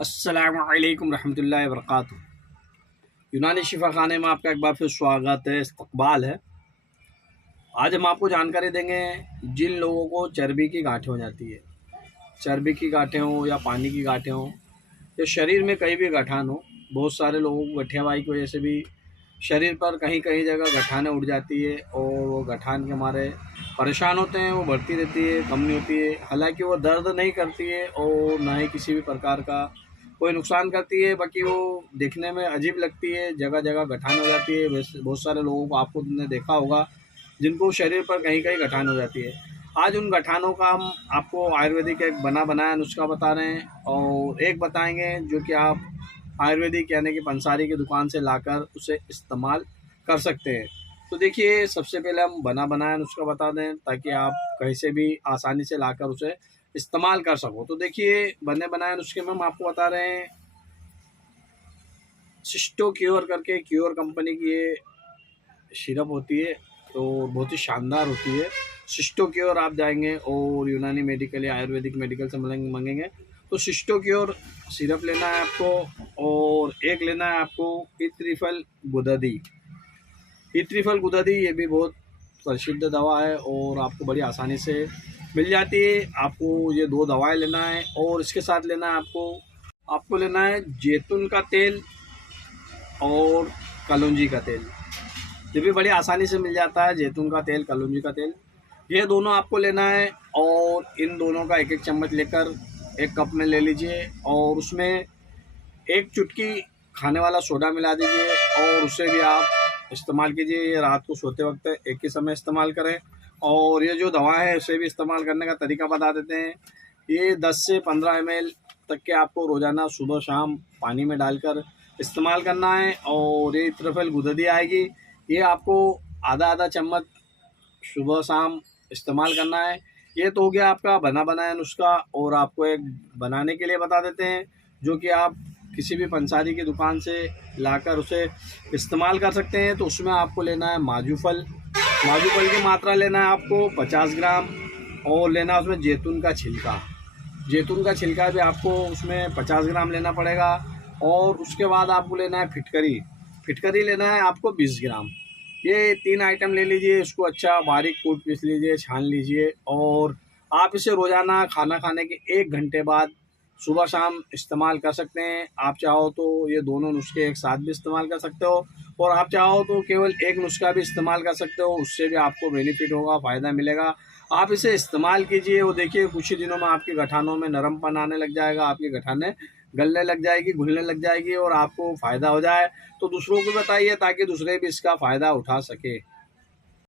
अस्सलामुअलैकुम रहमतुल्लाहि व बरकातुहू। यूनानी शिफा खाने में आपका एक बार फिर स्वागत है, इस्तकबाल है। आज हम आपको जानकारी देंगे जिन लोगों को चर्बी की गांठें हो जाती है, चर्बी की गांठें हो या पानी की गांठें हो या शरीर में कहीं भी गठान हो। बहुत सारे लोगों को गठियावाई की वजह से भी शरीर पर कहीं कहीं जगह गठानें उठ जाती है और वो गठान के हमारे परेशान होते हैं। वो बढ़ती रहती है, कम नहीं होती है। हालांकि वो दर्द नहीं करती है और ना ही किसी भी प्रकार का कोई नुकसान करती है, बाकी वो देखने में अजीब लगती है। जगह जगह गठान हो जाती है। वैसे बहुत सारे लोगों को आपने देखा होगा जिनको शरीर पर कहीं कहीं गठान हो जाती है। आज उन गठानों का हम आपको आयुर्वेदिक एक बना बनाया नुस्खा बता रहे हैं और एक बताएंगे जो कि आप आयुर्वेदिक यानी कि पंसारी की दुकान से लाकर उसे इस्तेमाल कर सकते हैं। तो देखिए, सबसे पहले हम बना बनाया नुस्खा बता दें ताकि आप कहीं से भी आसानी से लाकर उसे इस्तेमाल कर सको। तो देखिए, बने बनाए नुस्खे में हम आपको बता रहे हैं सिस्टो क्योर करके क्योर कंपनी की ये सिरप होती है, तो बहुत ही शानदार होती है। सिस्टो क्योर आप जाएंगे और यूनानी मेडिकल या आयुर्वेदिक मेडिकल से मंगेंगे तो सिस्टो क्योर सिरप लेना है आपको और एक लेना है आपको इत्रिफल गुददी। इत्रिफल गुददी ये भी बहुत प्रसिद्ध दवा है और आपको बड़ी आसानी से मिल जाती है। आपको ये दो दवाएं लेना है और इसके साथ लेना है आपको लेना है जैतून का तेल और कलौंजी का तेल। ये भी बड़ी आसानी से मिल जाता है, जैतून का तेल, कलौंजी का तेल। ये दोनों आपको लेना है और इन दोनों का एक एक चम्मच लेकर एक कप में ले लीजिए और उसमें एक चुटकी खाने वाला सोडा मिला दीजिए और उसे भी आप इस्तेमाल कीजिए। ये रात को सोते वक्त एक ही समय इस्तेमाल करें। और ये जो दवा है उसे भी इस्तेमाल करने का तरीका बता देते हैं। ये 10 से 15 ml तक के आपको रोज़ाना सुबह शाम पानी में डालकर इस्तेमाल करना है। और ये इत्रिफल गुददी आएगी, ये आपको आधा आधा चम्मच सुबह शाम इस्तेमाल करना है। ये तो हो गया आपका बना बनाया नुस्खा। और आपको एक बनाने के लिए बता देते हैं जो कि आप किसी भी पंसारी की दुकान से लाकर उसे इस्तेमाल कर सकते हैं। तो उसमें आपको लेना है माजूफल की मात्रा लेना है आपको 50 ग्राम और लेना है उसमें जैतून का छिलका भी आपको उसमें 50 ग्राम लेना पड़ेगा। और उसके बाद आपको लेना है फिटकरी लेना है आपको 20 ग्राम। ये 3 आइटम ले लीजिए, इसको अच्छा बारीक कूट पीस लीजिए, छान लीजिए और आप इसे रोज़ाना खाना खाने के 1 घंटे बाद सुबह शाम इस्तेमाल कर सकते हैं। आप चाहो तो ये दोनों नुस्खे एक साथ भी इस्तेमाल कर सकते हो और आप चाहो तो केवल एक नुस्खा भी इस्तेमाल कर सकते हो, उससे भी आपको बेनिफिट होगा, फ़ायदा मिलेगा। आप इसे इस्तेमाल कीजिए और देखिए कुछ ही दिनों में आपके गठानों में नरमपन आने लग जाएगा, आपकी गठानें गलने लग जाएगी, घुलने लग जाएगी और आपको फ़ायदा हो जाए तो दूसरों को बताइए ताकि दूसरे भी इसका फ़ायदा उठा सके।